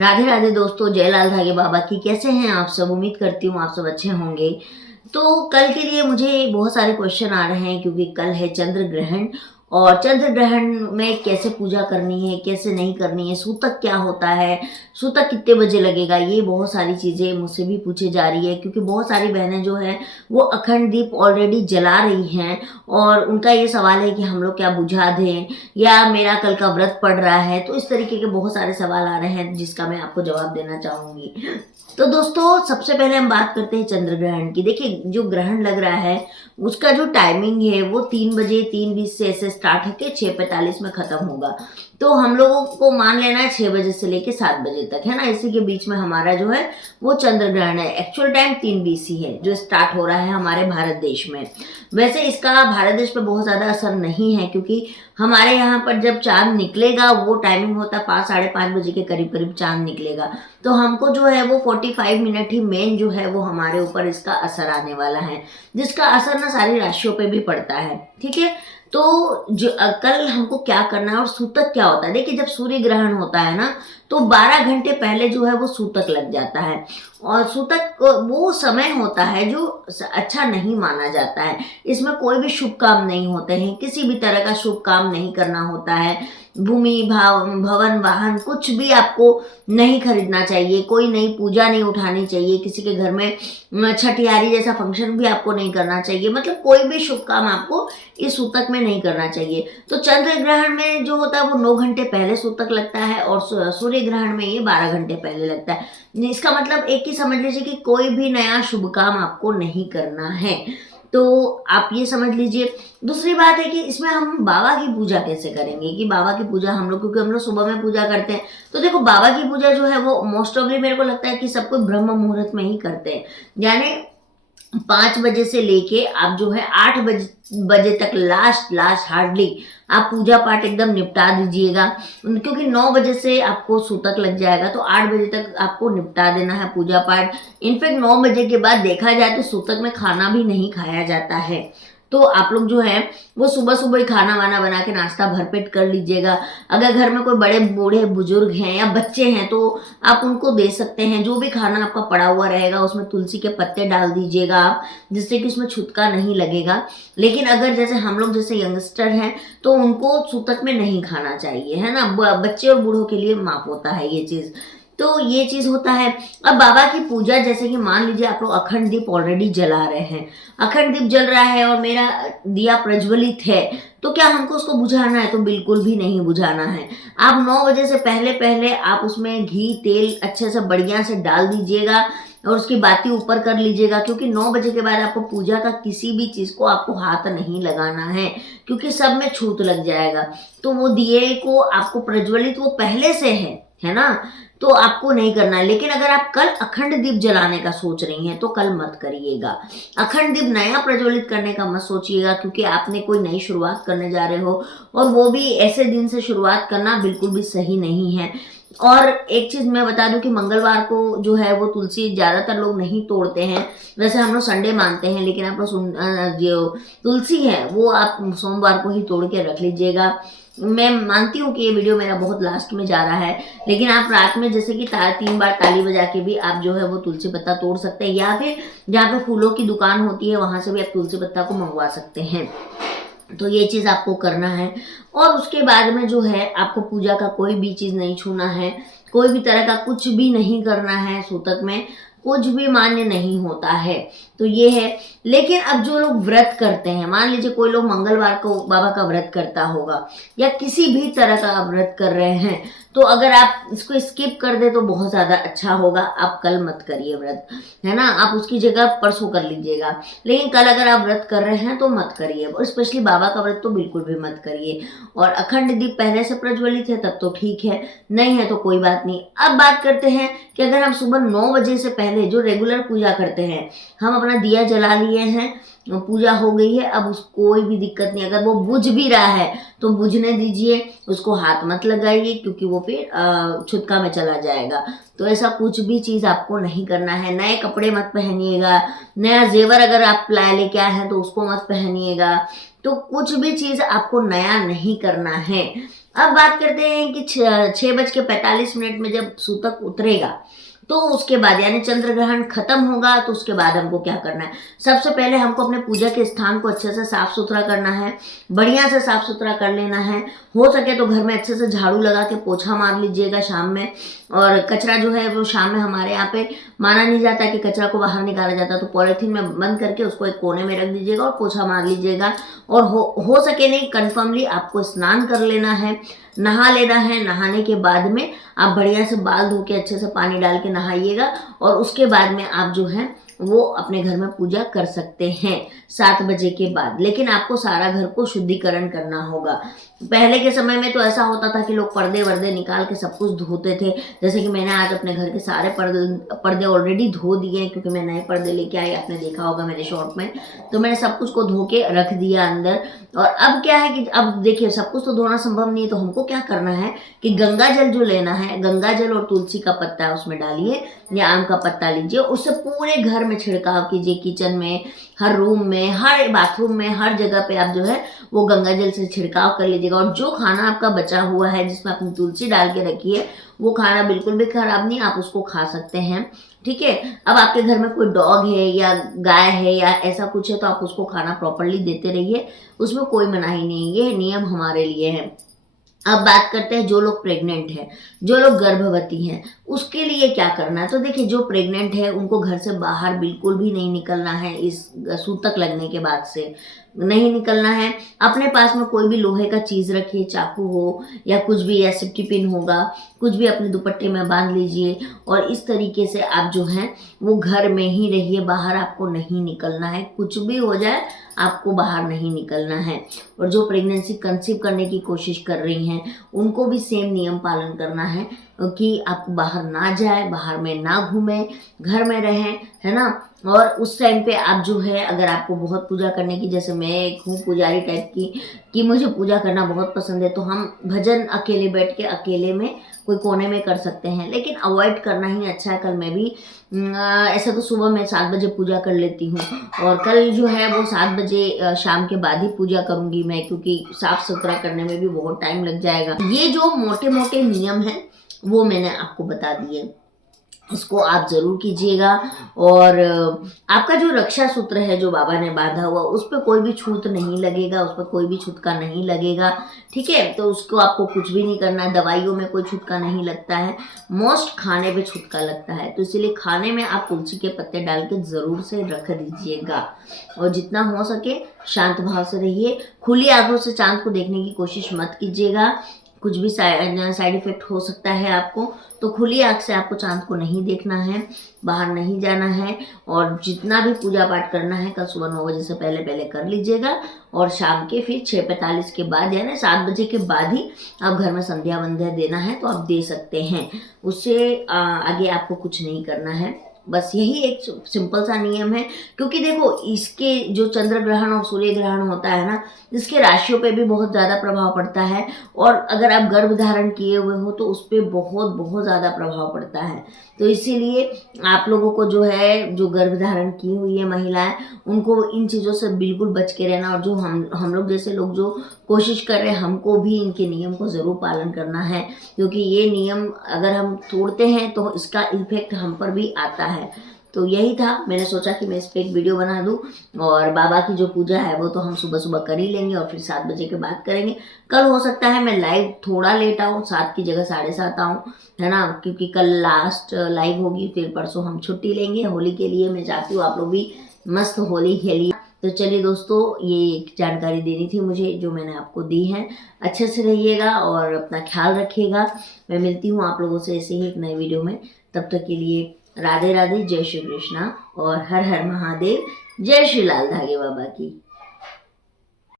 राधे राधे दोस्तों, जयलाल धागे बाबा की। कैसे हैं आप सब? उम्मीद करती हूँ आप सब अच्छे होंगे। तो कल के लिए मुझे बहुत सारे क्वेश्चन आ रहे हैं क्योंकि कल है चंद्र ग्रहण। और चंद्र ग्रहण में कैसे पूजा करनी है, कैसे नहीं करनी है, सूतक क्या होता है, सूतक कितने बजे लगेगा, ये बहुत सारी चीज़ें मुझसे भी पूछे जा रही है क्योंकि बहुत सारी बहनें जो हैं वो अखंड दीप ऑलरेडी जला रही हैं और उनका ये सवाल है कि हम लोग क्या बुझा दें या मेरा कल का व्रत पड़ रहा है। तो इस तरीके के बहुत सारे सवाल आ रहे हैं जिसका मैं आपको जवाब देना चाहूंगी। तो दोस्तों, सबसे पहले हम बात करते हैं चंद्र ग्रहण की। देखिए, जो ग्रहण लग रहा है उसका जो टाइमिंग है वो 3 बजे 3:20 से ऐसे स्टार्ट होकर 6:45 में खत्म होगा। तो हम लोगों को मान लेना है 6 बजे से लेके 7 बजे तक, है ना। इसी के बीच में हमारा जो है वो चंद्र ग्रहण है। एक्चुअल टाइम 3:20 ही है जो स्टार्ट हो रहा है हमारे भारत देश में। वैसे इसका भारत देश पे बहुत ज़्यादा असर नहीं है क्योंकि हमारे यहाँ पर जब चांद निकलेगा वो टाइमिंग होता है 5 साढ़े 5 बजे के करीब करीब चांद निकलेगा। तो हमको जो है वो 45 मिनट ही मेन जो है वो हमारे ऊपर इसका असर आने वाला है, जिसका असर ना सारी राशियों पे भी पड़ता है। ठीक है। तो जो कल हमको क्या करना है और सूतक क्या होता है। देखिए, जब सूर्य ग्रहण होता है ना तो 12 घंटे पहले जो है वो सूतक लग जाता है। और सूतक वो समय होता है जो अच्छा नहीं माना जाता है। इसमें कोई भी शुभ काम नहीं होते हैं, किसी भी तरह का शुभ काम नहीं करना होता है। भूमि भवन वाहन कुछ भी आपको नहीं खरीदना चाहिए, कोई नई पूजा नहीं उठानी चाहिए, किसी के घर में छठियारी जैसा फंक्शन भी आपको नहीं करना चाहिए। मतलब कोई भी शुभ काम आपको इस सूतक में नहीं करना चाहिए। तो चंद्र ग्रहण में जो होता है वो 9 घंटे पहले सूतक लगता है और सूर्य ग्रहण में ये 12 घंटे पहले लगता है। इसका मतलब एक ही समझ लीजिए कि कोई भी नया शुभ काम आपको नहीं करना है। तो आप ये समझ लीजिए। दूसरी बात है कि इसमें हम बाबा की पूजा कैसे करेंगे, कि बाबा की पूजा हम लोग, क्योंकि हम लोग सुबह में पूजा करते हैं। तो देखो, बाबा की पूजा जो है वो मोस्ट ऑफली मेरे को लगता है कि सब कोई ब्रह्म मुहूर्त में ही करते हैं। यानी 5 बजे से लेके आप जो है 8 बजे तक लास्ट हार्डली आप पूजा पाठ एकदम निपटा दीजिएगा, क्योंकि 9 बजे से आपको सूतक लग जाएगा। तो 8 बजे तक आपको निपटा देना है पूजा पाठ। इनफैक्ट 9 बजे के बाद देखा जाए तो सूतक में खाना भी नहीं खाया जाता है। तो आप लोग जो है वो सुबह सुबह ही खाना वाना बना के नाश्ता भरपेट कर लीजिएगा। अगर घर में कोई बड़े बूढ़े बुजुर्ग हैं या बच्चे हैं तो आप उनको दे सकते हैं। जो भी खाना आपका पड़ा हुआ रहेगा उसमें तुलसी के पत्ते डाल दीजिएगा आप, जिससे कि उसमें छुतका नहीं लगेगा। लेकिन अगर जैसे हम लोग जैसे यंगस्टर हैं तो उनको सूतक में नहीं खाना चाहिए, है ना। बच्चे और बूढ़ों के लिए माफ होता है ये चीज़। तो ये चीज होता है। अब बाबा की पूजा, जैसे कि मान लीजिए आप लोग अखंड दीप ऑलरेडी जला रहे हैं, अखंड दीप जल रहा है और मेरा दिया प्रज्वलित है, तो क्या हमको उसको बुझाना है? तो बिल्कुल भी नहीं बुझाना है। आप 9 बजे से पहले पहले आप उसमें घी तेल अच्छे से बढ़िया से डाल दीजिएगा और उसकी बाती ऊपर कर लीजिएगा, क्योंकि 9 बजे के बाद आपको पूजा का किसी भी चीज को आपको हाथ नहीं लगाना है, क्योंकि सब में छूत लग जाएगा। तो वो दिए को आपको प्रज्वलित वो पहले से है ना, तो आपको नहीं करना है। लेकिन अगर आप कल अखंड दीप जलाने का सोच रही हैं तो कल मत करिएगा। अखंड दीप नया प्रज्वलित करने का मत सोचिएगा, क्योंकि आपने कोई नई शुरुआत करने जा रहे हो और वो भी ऐसे दिन से शुरुआत करना बिल्कुल भी सही नहीं है। और एक चीज मैं बता दूं कि मंगलवार को जो है वो तुलसी ज्यादातर लोग नहीं तोड़ते हैं। वैसे हम लोग संडे मानते हैं, लेकिन आप लोग जो तुलसी है वो आप सोमवार को ही तोड़ के रख लीजिएगा। मैं मानती हूँ कि ये वीडियो मेरा बहुत लास्ट में जा रहा है, लेकिन आप रात में जैसे कि 3 बार ताली बजा के भी आप जो है वो तुलसी पत्ता तोड़ सकते हैं, या फिर जहाँ पे फूलों की दुकान होती है वहां से भी आप तुलसी पत्ता को मंगवा सकते हैं। तो ये चीज आपको करना है। और उसके बाद में जो है आपको पूजा का कोई भी चीज नहीं छूना है, कोई भी तरह का कुछ भी नहीं करना है। सूतक में कुछ भी मान्य नहीं होता है। तो ये है। लेकिन अब जो लोग व्रत करते हैं, मान लीजिए कोई लोग मंगलवार को बाबा का व्रत करता होगा या किसी भी तरह का आप व्रत कर रहे हैं, तो अगर आप इसको स्किप कर दे तो बहुत ज्यादा अच्छा होगा। आप कल मत करिए व्रत, है ना। आप उसकी जगह परसों कर लीजिएगा, लेकिन कल अगर आप व्रत कर रहे हैं तो मत करिए। और स्पेशली बाबा का व्रत तो बिल्कुल भी मत करिए। और अखंड दीप पहले से प्रज्वलित है तब तो ठीक है, नहीं है तो कोई बात नहीं। अब बात करते हैं कि अगर हम सुबह 9 बजे से पहले जो रेगुलर पूजा करते हैं, हम अपना दिया जला लिए हैं, पूजा हो गई है, अब उसको कोई भी दिक्कत नहीं। अगर वो बुझ भी रहा है तो बुझने दीजिए, उसको हाथ मत लगाइए, क्योंकि वो फिर छुतका में चला जाएगा। तो ऐसा कुछ भी चीज आपको नहीं करना है। नए कपड़े मत पहनिएगा, नया जेवर अगर आप लेके आए हैं तो उसको मत पहनिएगा। तो कुछ भी चीज आपको नया नहीं करना है। अब बात करते हैं कि 6:45 में जब सूतक उतरेगा तो उसके बाद यानी चंद्र ग्रहण खत्म होगा, तो उसके बाद हमको क्या करना है। सबसे पहले हमको अपने पूजा के स्थान को अच्छे से साफ सुथरा करना है, बढ़िया से साफ सुथरा कर लेना है। हो सके तो घर में अच्छे से झाड़ू लगा के पोछा मार लीजिएगा शाम में। और कचरा जो है वो शाम में हमारे यहाँ पे माना नहीं जाता कि कचरा को बाहर निकाला जाता, तो पॉलीथीन में बंद करके उसको एक कोने में रख दीजिएगा और पोछा मार लीजिएगा। और हो सके नहीं कन्फर्मली आपको स्नान कर लेना है, नहा लेना है। नहाने के बाद में आप बढ़िया से बाल धो के अच्छे से पानी डाल के नहाइएगा, और उसके बाद में आप जो है वो अपने घर में पूजा कर सकते हैं 7 बजे के बाद। लेकिन आपको सारा घर को शुद्धिकरण करना होगा। पहले के समय में तो ऐसा होता था कि लोग पर्दे वर्दे निकाल के सब कुछ धोते थे, जैसे कि मैंने आज अपने घर के सारे पर्दे ऑलरेडी धो दिए हैं, क्योंकि मैं नए पर्दे लेके आई, आपने देखा होगा मेरे शॉर्ट में। तो मैंने सब कुछ को धो के रख दिया अंदर। और अब क्या है कि अब देखिए सब कुछ तो धोना संभव नहीं है, तो हमको क्या करना है कि गंगा जल जो लेना है, गंगा जल और तुलसी का पत्ता उसमें डालिए या आम का पत्ता लीजिए, उससे पूरे घर में छिड़काव कीजिए। किचन में, हर रूम में, हर बाथरूम में, हर जगह पे आप जो है वो गंगा जल से छिड़काव कर लीजिएगा। और जो खाना आपका बचा हुआ है जिसमें आपने तुलसी डाल के रखी है, वो खाना बिल्कुल भी खराब नहीं, आप उसको खा सकते हैं। ठीक है। अब आपके घर में कोई डॉग है या गाय है या ऐसा कुछ है, तो आप उसको खाना प्रॉपरली देते रहिए, उसमें कोई मनाही नहीं, ये नियम हमारे लिए है। अब बात करते हैं जो लोग प्रेग्नेंट हैं, जो लोग गर्भवती हैं, उसके लिए क्या करना है। तो देखिए जो प्रेग्नेंट है उनको घर से बाहर बिल्कुल भी नहीं निकलना है, इस सूतक लगने के बाद से नहीं निकलना है। अपने पास में कोई भी लोहे का चीज रखिए, चाकू हो या कुछ भी, या सेफ्टी पिन होगा, कुछ भी अपने दुपट्टे में बांध लीजिए। और इस तरीके से आप जो है वो घर में ही रहिए, बाहर आपको नहीं निकलना है। कुछ भी हो जाए आपको बाहर नहीं निकलना है। और जो प्रेगनेंसी कंसीव करने की कोशिश कर रही हैं उनको भी सेम नियम पालन करना है कि आप बाहर ना जाए, बाहर में ना घूमें, घर में रहें, है ना। और उस टाइम पे आप जो है, अगर आपको बहुत पूजा करने की, जैसे मैं एक हूँ पुजारी टाइप की कि मुझे पूजा करना बहुत पसंद है, तो हम भजन अकेले बैठ के अकेले में कोई कोने में कर सकते हैं, लेकिन अवॉइड करना ही अच्छा है। कल मैं भी ऐसा तो सुबह मैं 7 बजे पूजा कर लेती हूँ, और कल जो है वो 7 बजे शाम के बाद ही पूजा करूँगी मैं, क्योंकि साफ सुथरा करने में भी बहुत टाइम लग जाएगा। ये जो मोटे मोटे नियम हैं वो मैंने आपको बता दिए, इसको आप जरूर कीजिएगा। और आपका जो रक्षा सूत्र है जो बाबा ने बांधा हुआ, उस पर कोई भी छूत नहीं लगेगा, उस पर कोई भी छुटका नहीं लगेगा। ठीक है। तो उसको आपको कुछ भी नहीं करना है। दवाइयों में कोई छुटका नहीं लगता है, मोस्ट खाने पे छुटका लगता है। तो इसीलिए खाने में आप तुलसी के पत्ते डाल के ज़रूर से रख दीजिएगा। और जितना हो सके शांत भाव से रहिए। खुली आंखों से चांद को देखने की कोशिश मत कीजिएगा, कुछ भी साइड इफेक्ट हो सकता है आपको। तो खुली आंख से आपको चांद को नहीं देखना है, बाहर नहीं जाना है। और जितना भी पूजा पाठ करना है कल सुबह 9 बजे से पहले पहले कर लीजिएगा, और शाम के फिर 6:45 के बाद यानी 7 बजे के बाद ही आप घर में संध्या वंध्या देना है तो आप दे सकते हैं। उससे आगे आपको कुछ नहीं करना है। बस यही एक सिंपल सा नियम है। क्योंकि देखो इसके जो चंद्र ग्रहण और सूर्य ग्रहण होता है ना, इसके राशियों पे भी बहुत ज़्यादा प्रभाव पड़ता है। और अगर आप गर्भ धारण किए हुए हो तो उस पर बहुत बहुत ज़्यादा प्रभाव पड़ता है। तो इसीलिए आप लोगों को जो है, जो गर्भ धारण की हुई है महिलाएं, उनको इन चीज़ों से बिल्कुल बच के रहना। और जो हम लोग जैसे लोग जो कोशिश कर रहे हैं, हमको भी इनके नियम को ज़रूर पालन करना है। क्योंकि ये नियम अगर हम तोड़ते हैं तो इसका इफेक्ट हम पर भी आता है। तो यही था, मैंने सोचा कि मैं इस पर एक वीडियो बना दूं। और बाबा की जो पूजा है वो तो हम सुबह सुबह कर ही लेंगे, और फिर 7 बजे के बाद करेंगे। कल हो सकता है मैं लाइव थोड़ा लेट आऊँ, 7 की जगह 7:30 आऊँ, है ना। क्योंकि कल लास्ट लाइव होगी, फिर परसों हम छुट्टी लेंगे होली के लिए। मैं चाहती हूँ आप लोग भी मस्त होली खेलिए। तो चलिए दोस्तों, ये एक जानकारी देनी थी मुझे जो मैंने आपको दी है। अच्छे से रहिएगा और अपना ख्याल रखिएगा। मैं मिलती हूँ आप लोगों से ऐसे ही एक नए वीडियो में। तब तक के लिए राधे राधे, जय श्री कृष्णा और हर हर महादेव, जय श्री लाल धागे बाबा की।